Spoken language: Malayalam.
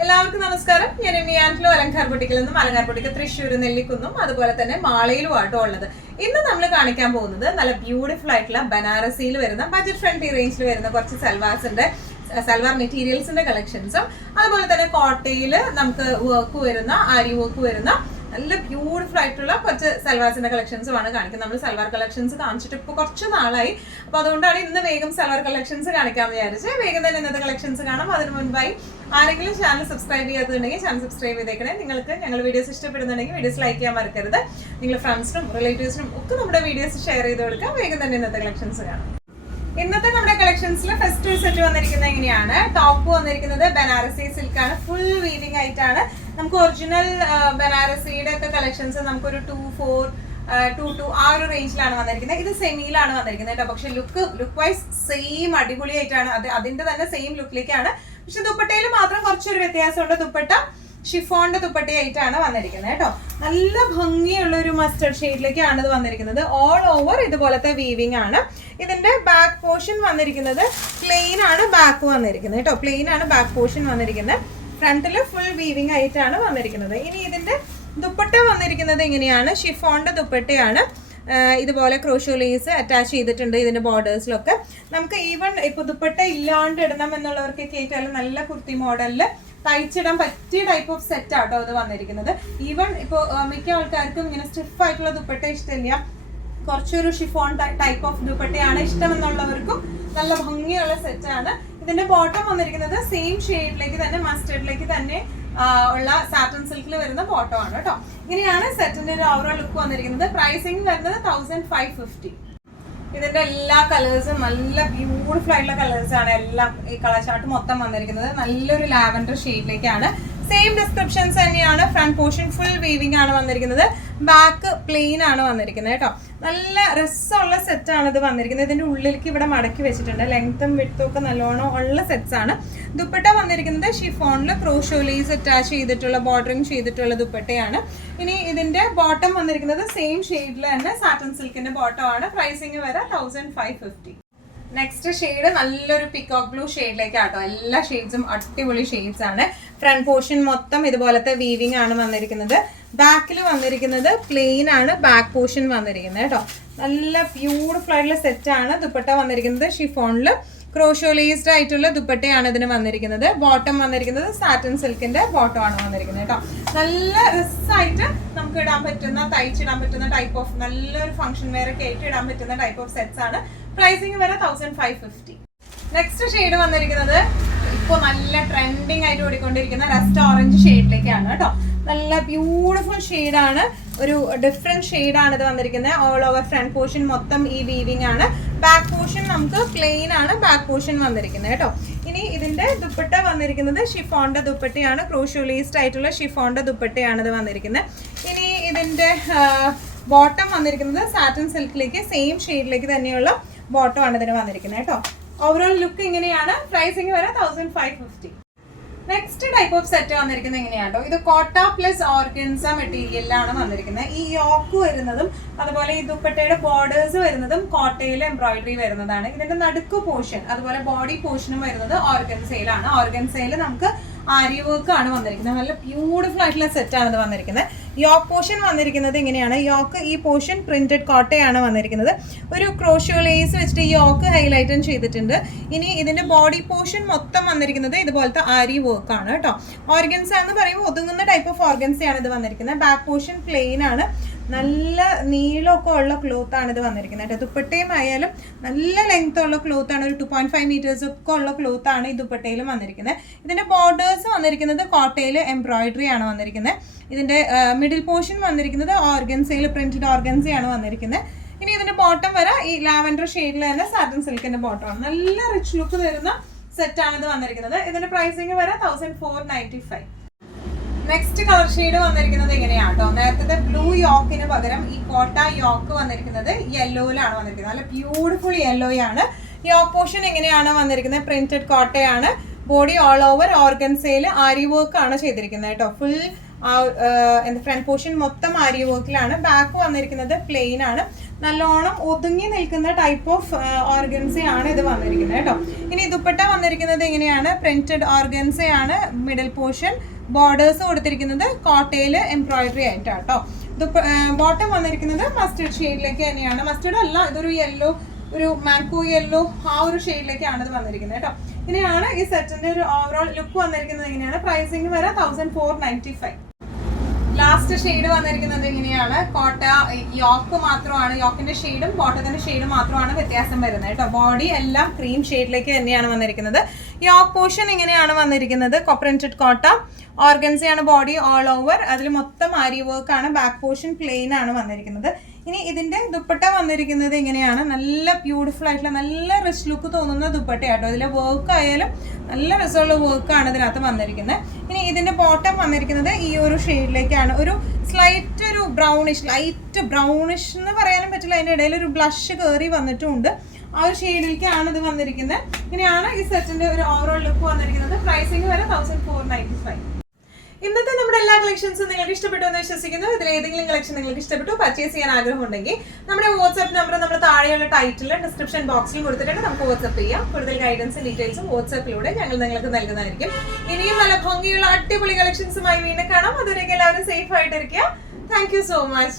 എല്ലാവർക്കും നമസ്കാരം. ഞാൻ ആൻഡ്ലോ അലങ്കാർ ബുട്ടിക്കിൽ നിന്നും അലങ്കാർ ബുട്ടിക്ക് തൃശ്ശൂർ നെല്ലിക്കുന്നും അതുപോലെ തന്നെ മാളയിലുമായിട്ടും ഉള്ളത്. ഇന്ന് നമ്മൾ കാണിക്കാൻ പോകുന്നത് നല്ല ബ്യൂട്ടിഫുൾ ആയിട്ടുള്ള ബനാറസിയിൽ വരുന്ന ബഡ്ജറ്റ് ഫ്രണ്ട്ലി റേഞ്ചിൽ വരുന്ന കുറച്ച് സൽവാർ മെറ്റീരിയൽസിന്റെ കളക്ഷൻസും അതുപോലെ തന്നെ കോട്ടയിൽ നമുക്ക് വർക്ക് വരുന്ന ആരി വർക്ക് വരുന്ന നല്ല ബ്യൂട്ടിഫുൾ ആയിട്ടുള്ള കുറച്ച് സൽവാർസിന്റെ കളക്ഷൻസുമാണ് കാണിക്കുന്നത്. നമ്മൾ സൽവാർ കളക്ഷൻസ് കാണിച്ചിട്ട് ഇപ്പോൾ കുറച്ച് നാളായി. അപ്പോൾ അതുകൊണ്ടാണ് ഇന്ന് വേഗം സൽവാർ കളക്ഷൻസ് കാണിക്കാമെന്ന് വിചാരിച്ച് വേഗം തന്നെ ഇന്നത്തെ കളക്ഷൻസ് കാണാം. അതിന് മുൻപായി ആരെങ്കിലും ചാനൽ സബ്സ്ക്രൈബ് ചെയ്യാത്തതുണ്ടെങ്കിൽ ചാനൽ സബ്സ്ക്രൈബ് ചെയ്തേക്കണേ. നിങ്ങൾക്ക് ഞങ്ങൾ വീഡിയോസ് ഇഷ്ടപ്പെടുന്നുണ്ടെങ്കിൽ വീഡിയോസ് ലൈക്ക് ചെയ്യാൻ മറക്കരുത്. നിങ്ങൾ ഫ്രണ്ട്സിനും റിലേറ്റീവ്സിനും ഒക്കെ നമ്മുടെ വീഡിയോസ് ഷെയർ ചെയ്ത് കൊടുക്കാം. വേഗം തന്നെ ഇന്നത്തെ കളക്ഷൻസ് കാണാം. ഇന്നത്തെ നമ്മുടെ കളക്ഷൻസിൽ ഫസ്റ്റ് സെറ്റ് വന്നിരിക്കുന്നത് എങ്ങനെയാണ്? ടോപ്പ് വന്നിരിക്കുന്നത് ബനാറസി സിൽക്കാണ്, ഫുൾ വീവിംഗ് ആയിട്ടാണ്. നമുക്ക് ഒറിജിനൽ ബനാറസിയുടെ ഒക്കെ കളക്ഷൻസ് നമുക്കൊരു 2-4-2 ആ ഒരു റേഞ്ചിലാണ് വന്നിരിക്കുന്നത്. ഇത് സെമിയിലാണ് വന്നിരിക്കുന്നത് കേട്ടോ. പക്ഷെ ലുക്ക് വൈസ് സെയിം അടിപൊളിയായിട്ടാണ്, അതിന്റെ തന്നെ സെയിം ലുക്കിലേക്കാണ്. പക്ഷെ ദുപ്പട്ടയിൽ മാത്രം കുറച്ചൊരു വ്യത്യാസമുണ്ട്. ദുപ്പട്ട ഷിഫോണിന്റെ ദുപ്പട്ടയായിട്ടാണ് വന്നിരിക്കുന്നത് കേട്ടോ. നല്ല ഭംഗിയുള്ള ഒരു മസ്റ്റർഡ് ഷെയ്ഡിലേക്കാണ് ഇത് വന്നിരിക്കുന്നത്. ഓൾ ഓവർ ഇതുപോലത്തെ വീവിംഗ് ആണ്. ഇതിന്റെ ബാക്ക് പോർഷൻ വന്നിരിക്കുന്നത് പ്ലെയിൻ ആണ്. ബാക്ക് വന്നിരിക്കുന്നത് കേട്ടോ, പ്ലെയിൻ ആണ് ബാക്ക് പോർഷൻ വന്നിരിക്കുന്നത്. ഫ്രണ്ടില് ഫുൾ വീവിംഗ് ആയിട്ടാണ് വന്നിരിക്കുന്നത്. ഇനി ഇതിന്റെ ദുപ്പട്ട വന്നിരിക്കുന്നത് എങ്ങനെയാണ്? ഷിഫോണിന്റെ ദുപ്പട്ടയാണ്. ഇതുപോലെ ക്രോഷോ ലേസ് അറ്റാച്ച് ചെയ്തിട്ടുണ്ട് ഇതിന്റെ ബോർഡേഴ്സിലൊക്കെ. നമുക്ക് ഈവൻ ഇപ്പൊ ദുപ്പട്ട ഇല്ലാണ്ട് ഇടണം എന്നുള്ളവർക്കൊക്കെ ഏറ്റവും നല്ല കുർത്തി മോഡലില് തയ്ച്ചിടാൻ പറ്റിയ ടൈപ്പ് ഓഫ് സെറ്റ് ആട്ടോ ഇത് വന്നിരിക്കുന്നത്. ഈവൻ ഇപ്പോൾ മിക്ക ആൾക്കാർക്കും ഇങ്ങനെ സ്റ്റിഫ് ആയിട്ടുള്ള ദുപ്പട്ട ഇഷ്ടമില്ല, കുറച്ചൊരു ഷിഫോൺ ടൈപ്പ് ഓഫ് ദുപ്പട്ടയാണ് ഇഷ്ടമെന്നുള്ളവർക്കും നല്ല ഭംഗിയുള്ള സെറ്റാണ്. ഇതിന്റെ ബോട്ടം വന്നിരിക്കുന്നത് സെയിം ഷെയ്ഡിലേക്ക് തന്നെ, മസ്റ്റേർഡിലേക്ക് തന്നെ ഉള്ള സാറ്റൻ സിൽക്കിൽ വരുന്ന ബോട്ടം ആണ് കേട്ടോ. ഇങ്ങനെയാണ് സെറ്റിന്റെ ഒരു ഓവറോൾ ലുക്ക് വന്നിരിക്കുന്നത്. പ്രൈസിങ് വരുന്നത് 1550. ഇതിന്റെ എല്ലാ കളേഴ്സും നല്ല ബ്യൂട്ടിഫുൾ ആയിട്ടുള്ള കളേഴ്സ് ആണ്. എല്ലാം ഈ കളർ ചാർട്ട് മൊത്തം വന്നിരിക്കുന്നത് നല്ലൊരു ലാവൻഡർ ഷെയ്ഡിലേക്കാണ്. സെയിം ഡിസ്ക്രിപ്ഷൻസ് തന്നെയാണ്. ഫ്രണ്ട് പോർഷൻ ഫുൾ വീവിംഗ് ആണ് വന്നിരിക്കുന്നത്. ബാക്ക് പ്ലെയിൻ ആണ് വന്നിരിക്കുന്നത് കേട്ടോ. നല്ല രസമുള്ള സെറ്റ് ആണ് ഇത് വന്നിരിക്കുന്നത്. ഇതിന്റെ ഉള്ളിലേക്ക് ഇവിടെ മടക്കി വെച്ചിട്ടുണ്ട്. ലെങ്ത്തും വിഡ്ത്തും ഒക്കെ നല്ലോണം ഉള്ള സെറ്റ്സ് ആണ്. ദുപ്പട്ട വന്നിരിക്കുന്നത് ഷിഫോണില് ക്രോഷോ ലേസ് അറ്റാച്ച് ചെയ്തിട്ടുള്ള ബോർഡറിങ് ചെയ്തിട്ടുള്ള ദുപ്പട്ടയാണ്. ഇനി ഇതിന്റെ ബോട്ടം വന്നിരിക്കുന്നത് സെയിം ഷെയ്ഡിൽ തന്നെ സാറ്റൻ സിൽക്കിന്റെ ബോട്ടം ആണ്. പ്രൈസിങ് വരെ 1550. നെക്സ്റ്റ് ഷെയ്ഡ് നല്ലൊരു പിക്കോക്ക് ബ്ലൂ ഷെയ്ഡിലേക്കാട്ടോ. എല്ലാ ഷെയ്ഡ്സും അടിപൊളി ഷെയ്ഡ്സ് ആണ്. ഫ്രണ്ട് പോർഷൻ മൊത്തം ഇതുപോലത്തെ വീവിംഗ് ആണ് വന്നിരിക്കുന്നത്. ബാക്കിൽ വന്നിരിക്കുന്നത് പ്ലെയിൻ ആണ് ബാക്ക് പോർഷൻ വന്നിരിക്കുന്നത് കേട്ടോ. നല്ല ബ്യൂട്ടിഫുൾ ആയിട്ടുള്ള സെറ്റ് ആണ്. ദുപ്പട്ട വന്നിരിക്കുന്നത് ഷിഫോണിൽ ക്രോഷോ ലേസ്ഡ് ആയിട്ടുള്ള ദുപ്പട്ടയാണ് ഇതിന് വന്നിരിക്കുന്നത്. ബോട്ടം വന്നിരിക്കുന്നത് സാറ്റൻ സിൽക്കിന്റെ ബോട്ടം ആണ് വന്നിരിക്കുന്നത് കേട്ടോ. നല്ല രസമായിട്ട് നമുക്ക് ഇടാൻ പറ്റുന്ന, തയ്ച്ചിടാൻ പറ്റുന്ന ടൈപ്പ് ഓഫ് നല്ലൊരു ഫംഗ്ഷൻ വെയർ ഒക്കെ ആയിട്ട് ഇടാൻ പറ്റുന്ന ടൈപ്പ് ഓഫ് സെറ്റ്സ് ആണ്. പ്രൈസിങ് വരെ 1550. നെക്സ്റ്റ് ഷെയ്ഡ് വന്നിരിക്കുന്നത് ഇപ്പോൾ നല്ല ട്രെൻഡിങ് ആയിട്ട് ഓടിക്കൊണ്ടിരിക്കുന്ന റസ്റ്റ് ഓറഞ്ച് ഷെയ്ഡിലേക്കാണ് കേട്ടോ. നല്ല ബ്യൂട്ടിഫുൾ ഷെയ്ഡാണ്, ഒരു ഡിഫറെന്റ് ഷെയ്ഡാണ് ഇത് വന്നിരിക്കുന്നത്. ഓൾ ഓവർ ഫ്രണ്ട് പോർഷൻ മൊത്തം ഈ വീവിംഗ് ആണ്. ബാക്ക് പോർഷൻ നമുക്ക് പ്ലെയിൻ ആണ് ബാക്ക് പോർഷൻ വന്നിരിക്കുന്നത് കേട്ടോ. ഇനി ഇതിന്റെ ദുപ്പട്ട വന്നിരിക്കുന്നത് ഷിഫോണിന്റെ ദുപ്പട്ടയാണ്. ക്രോഷോ ലേസ്ഡ് ആയിട്ടുള്ള ഷിഫോണിന്റെ ദുപ്പട്ടയാണ് ഇത് വന്നിരിക്കുന്നത്. ഇനി ഇതിന്റെ ബോട്ടം വന്നിരിക്കുന്നത് സാറ്റൻ സിൽക്കിലേക്ക് സെയിം ഷെയ്ഡിലേക്ക് തന്നെയുള്ള ബോട്ടം ആണ് ഇതിന് വന്നിരിക്കുന്നത് കേട്ടോ. ഓവറോൾ ലുക്ക് ഇങ്ങനെയാണ്. പ്രൈസിങ് വരെ 1550. നെക്സ്റ്റ് ടൈപ്പ് ഓഫ് സെറ്റ് വന്നിരിക്കുന്നത് എങ്ങനെയാണോ? ഇത് കോട്ട പ്ലസ് ഓർഗൻസ മെറ്റീരിയലിലാണ് വന്നിരിക്കുന്നത്. ഈ യോക്ക് വരുന്നതും അതുപോലെ ഈ ദുപ്പട്ടയുടെ ബോർഡേഴ്സ് വരുന്നതും കോട്ടയിൽ എംബ്രോയിഡറി വരുന്നതാണ്. ഇതിന്റെ നടുക്ക് പോർഷൻ അതുപോലെ ബോഡി പോർഷനും വരുന്നത് ഓർഗൻസയിലാണ്. ഓർഗൻസയിൽ നമുക്ക് ആരി വർക്ക് ആണ് വന്നിരിക്കുന്നത്. നല്ല ബ്യൂട്ടിഫുൾ ആയിട്ടുള്ള സെറ്റ് ആണ് ഇത് വന്നിരിക്കുന്നത്. യോക്ക് പോർഷൻ വന്നിരിക്കുന്നത് ഇങ്ങനെയാണ്. യോക്ക് ഈ പോർഷൻ പ്രിന്റഡ് കോട്ടയാണ് വന്നിരിക്കുന്നത്. ഒരു ക്രോഷോ ലേസ് വെച്ചിട്ട് ഈ യോക്ക് ഹൈലൈറ്റും ചെയ്തിട്ടുണ്ട്. ഇനി ഇതിന്റെ ബോഡി പോർഷൻ മൊത്തം വന്നിരിക്കുന്നത് ഇതുപോലത്തെ ആരി വർക്ക് ആണ് കേട്ടോ. ഓർഗൻസ എന്ന് പറയുമ്പോൾ ഒതുങ്ങുന്ന ടൈപ്പ് ഓഫ് ഓർഗൻസയാണ് ഇത് വന്നിരിക്കുന്നത്. ബാക്ക് പോർഷൻ പ്ലെയിൻ ആണ്. നല്ല നീളമൊക്കെ ഉള്ള ക്ലോത്ത് ആണ് ഇത് വന്നിരിക്കുന്നത് കേട്ടോ. ദുപ്പട്ടയും ആയാലും നല്ല ലെങ്ത് ഉള്ള ക്ലോത്ത് ആണ്. ഒരു 2.5 മീറ്റേഴ്സ് ഒക്കെ ഉള്ള ക്ലോത്ത് ആണ് ഈ ദുപ്പട്ടയിലും വന്നിരിക്കുന്നത്. ഇതിന്റെ ബോർഡേഴ്സ് വന്നിരിക്കുന്നത് കോട്ടയിൽ എംബ്രോയിഡറി ആണ് വന്നിരിക്കുന്നത്. ഇതിന്റെ മിഡിൽ പോർഷൻ വന്നിരിക്കുന്നത് ഓർഗൻസയിൽ പ്രിന്റഡ് ഓർഗൻസയാണ് വന്നിരിക്കുന്നത്. ഇനി ഇതിന്റെ ബോട്ടം വരെ ഈ ലാവൻഡർ ഷെയ്ഡിൽ തന്നെ സാറ്റൻ സിൽക്കിന്റെ ബോട്ടം ആണ്. നല്ല റിച്ച് ലുക്ക് തരുന്ന സെറ്റ് ആണ് ഇത് വന്നിരിക്കുന്നത്. ഇതിന്റെ പ്രൈസിങ് വരെ 1495. നെക്സ്റ്റ് കളർ ഷെയ്ഡ് വന്നിരിക്കുന്നത് എങ്ങനെയാട്ടോ? നേരത്തെ ബ്ലൂ യോക്കിന് പകരം ഈ കോട്ട യോക്ക് വന്നിരിക്കുന്നത് യെല്ലോയിലാണ് വന്നിരിക്കുന്നത്. നല്ല ബ്യൂട്ടിഫുൾ യെല്ലോയാണ്. യോക്ക് പോർഷൻ എങ്ങനെയാണ് വന്നിരിക്കുന്നത്? പ്രിന്റഡ് കോട്ടയാണ്. ബോഡി ഓൾ ഓവർ ഓർഗൻസയിൽ ആരി വർക്ക് ആണ് ചെയ്തിരിക്കുന്നത് കേട്ടോ. ഫുൾ ഫ്രണ്ട് പോർഷൻ മൊത്തം ആരി വർക്കിലാണ്. ബാക്ക് വന്നിരിക്കുന്നത് പ്ലെയിൻ ആണ്. നല്ലോണം ഒതുങ്ങി നിൽക്കുന്ന ടൈപ്പ് ഓഫ് ഓർഗൻസയാണ് ഇത് വന്നിരിക്കുന്നത് കേട്ടോ. ഇനി ദുപ്പട്ട വന്നിരിക്കുന്നത് ഇങ്ങനെയാണ്, പ്രിന്റഡ് ഓർഗൻസയാണ്, മിഡിൽ പോർഷൻ ബോർഡേഴ്സ് കൊടുത്തിരിക്കുന്നത് കോട്ടയിൽ എംബ്രോയിഡറി ആയിട്ടാണ് കേട്ടോ. ബോട്ടം വന്നിരിക്കുന്നത് മസ്റ്റർഡ് ഷെയ്ഡിലേക്ക് തന്നെയാണ്. മസ്റ്റർഡ് അല്ല, ഇതൊരു യെല്ലോ, ഒരു മാംഗോ യെല്ലോ ആ ഒരു ഷെയ്ഡിലേക്കാണ് ഇത് വന്നിരിക്കുന്നത് കേട്ടോ. ഇങ്ങനെയാണ് ഈ സെറ്റിന്റെ ഒരു ഓവറോൾ ലുക്ക് വന്നിരിക്കുന്നത്. ഇങ്ങനെയാണ് പ്രൈസിങ് വരെ 1495. ലാസ്റ്റ് ഷെയ്ഡ് വന്നിരിക്കുന്നത് ഇങ്ങനെയാണ്. കോട്ട യോക്ക് മാത്രമാണ്, യോക്കിന്റെ ഷെയ്ഡും ബോട്ടത്തിന്റെ ഷെയ്ഡും മാത്രമാണ് വ്യത്യാസം വരുന്നത് കേട്ടോ. ബോഡി എല്ലാം ക്രീം ഷെയ്ഡിലേക്ക് തന്നെയാണ് വന്നിരിക്കുന്നത്. യോക്ക് പോർഷൻ ഇങ്ങനെയാണ് വന്നിരിക്കുന്നത്, പ്രിന്റഡ് കോട്ട ഓർഗൻസയാണ് ബോഡി ഓൾ ഓവർ, അതിൽ മൊത്തം ആരി വർക്ക് ആണ്. ബാക്ക് പോർഷൻ പ്ലെയിൻ ആണ് വന്നിരിക്കുന്നത്. ഇനി ഇതിന്റെ ദുപ്പട്ട വന്നിരിക്കുന്നത് ഇങ്ങനെയാണ്, നല്ല ബ്യൂട്ടിഫുൾ ആയിട്ടുള്ള നല്ല റിച്ച് ലുക്ക് തോന്നുന്ന ദുപ്പട്ടയാട്ടോ. ഇതിലെ വർക്ക് ആയാലും നല്ല രസമുള്ള വർക്കാണ് ഇതിനകത്ത് വന്നിരിക്കുന്നത്. ഇനി ഇതിന്റെ ബോട്ടം വന്നിരിക്കുന്നത് ഈ ഒരു ഷെയ്ഡിലേക്കാണ്, ഒരു സ്ലൈറ്റ് ഒരു ബ്രൗണിഷ്, ലൈറ്റ് ബ്രൗണിഷ് എന്ന് പറയാനും പറ്റില്ല, അതിന്റെ ഇടയിൽ ഒരു ബ്ലഷ് കയറി വന്നിട്ടുമുണ്ട്. ആ ഒരു ഷെയ്ഡിലേക്കാണ് ഇത് വന്നിരിക്കുന്നത്. ഇങ്ങനെയാണ് ഈ സെറ്റിന്റെ ഒരു ഓവറോൾ ലുക്ക് വന്നിരിക്കുന്നത്. പ്രൈസിങ് വരെ 1495. ഇന്നത്തെ നമ്മുടെ എല്ലാ കളക്ഷൻസും നിങ്ങൾക്ക് ഇഷ്ടപ്പെട്ടു എന്ന് വിശ്വസിക്കുന്നു. ഇതിൽ ഏതെങ്കിലും കളക്ഷൻ നിങ്ങൾക്ക് ഇഷ്ടപ്പെട്ടു, പർച്ചേസ് ചെയ്യാൻ ആഗ്രഹമുണ്ടെങ്കിൽ നമ്മുടെ വാട്സ്ആപ്പ് നമ്പർ നമ്മൾ താഴെയുള്ള ടൈറ്റിൽ ഡിസ്ക്രിപ്ഷൻ ബോക്സിൽ കൊടുത്തിട്ടുണ്ട്, നമുക്ക് വാട്സ്ആപ്പ് ചെയ്യാം. കൂടുതൽ ഗൈഡൻസും ഡീറ്റെയിൽസും വാട്സ്ആപ്പിലൂടെ ഞങ്ങൾ നിങ്ങൾക്ക് നൽകുന്നതായിരിക്കും. ഇനിയും നല്ല ഭംഗിയുള്ള അടിപൊളി കളക്ഷൻസുമായി വീണ്ടും കാണാം. അതുവരെയൊക്കെ എല്ലാവരും സേഫ് ആയിട്ടിരിക്കുക. Thank you so much.